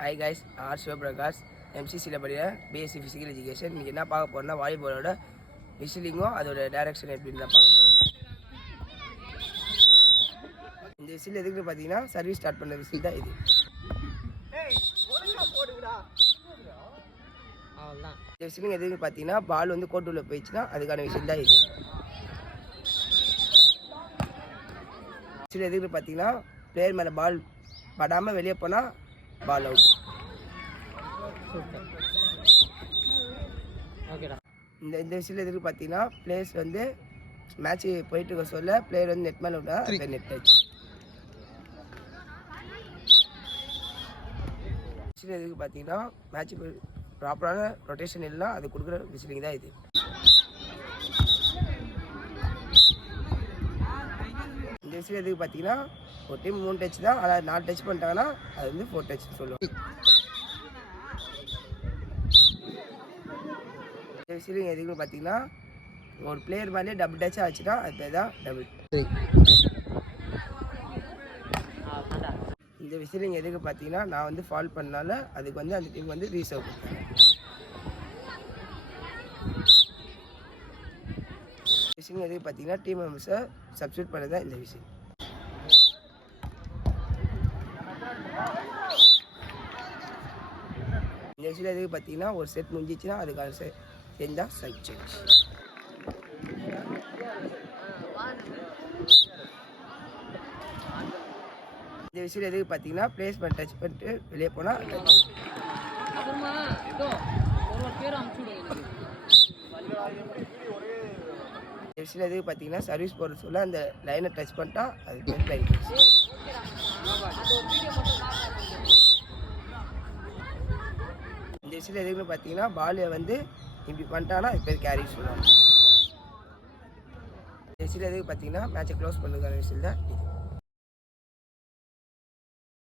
Hi guys, R Sivaprakash எம்சிசியில் படிக்கிற BSc physical education. இன்றைக்கி என்ன பார்க்க போகிறோம்னா வாலிபாலோட விசிலிங்கும் அதோட டைரக்ஷன் எப்படின்னு தான் பார்க்க போகிறோம். இந்த விசில் எதுக்குன்னு பார்த்தீங்கன்னா சர்வீஸ் ஸ்டார்ட் பண்ண விசில் தான் இது. இந்த விசிலிங் எதுக்குன்னு பார்த்தீங்கன்னா பால் வந்து கோட்டுள்ள போயிடுச்சுன்னா அதுக்கான விசில் தான் இது. விசில் எதுக்குன்னு பார்த்தீங்கன்னா பிளேயர் மேலே பால் படாமல் வெளியே போனால் பால் அவுட். இந்த விஷயம் எதுக்கு பார்த்தீங்கன்னா பிளேயர்ஸ் வந்து மேட்ச் போயிட்டு இருக்க சொல்ல பிளேயர் வந்து நெட் மேலே விட்டா நெட் ஆச்சு. விசில் எதுக்கு பார்த்தீங்கன்னா மேட்ச் ப்ராப்பரான ரொட்டேஷன் இல்லைனா அது கொடுக்குற விசிலிங் தான் இது. இந்த விசில் எதுக்கு பார்த்தீங்கன்னா ஒரு டீம் 3 டச் தான், அதாவது 4 டச் பண்ணிட்டாங்கன்னா அது வந்து 4 டச்னு சொல்லுவாங்க. இந்த விசிலிங் எதுக்குன்னு பார்த்தீங்கன்னா ஒரு பிளேயர் மேலே டபுள் டச் ஆச்சுன்னா அது பேர் தான் டபுள். இந்த விசிலிங் எதுக்கு பார்த்தீங்கன்னா நான் வந்து ஃபால் பண்ணனால அதுக்கு வந்து அந்த டீம் வந்து ரீசர்வ் கொடுத்தாங்க. விசிலிங் எதுக்கு பார்த்தீங்கன்னா டீம் மெம்பர்ஸை சப்ஸ்டியூட் பண்ணது தான் இந்த விசில். இந்த விஷயம் எதுக்கு பார்த்தீங்கன்னா ஒரு செட் முடிஞ்சிச்சுன்னா அதுக்கான செஞ்சால் சைட் சேஞ்ச். இந்த விஷயம் எதுக்கு பார்த்தீங்கன்னா பிளேஸ்மெண்ட் டச் பண்ணிட்டு வெளியே போனால் இந்த விஷயம் எதுக்கு பார்த்தீங்கன்னா சர்வீஸ் போடுற சொல்ல அந்த லைனை டச் பண்ணிட்டா அது பேர் லைன் டச். இந்த விஷயம் எதுக்குன்னு பார்த்தீங்கன்னா பால் வந்து இப்படி பண்ணிட்டாங்கன்னா அது பேர் கேரி சொல்லுவாங்க. இந்த விஷயம் எதுக்கு பார்த்தீங்கன்னா மேட்சை க்ளோஸ் பண்ணுறதுக்கான விஷயம் தான் இது.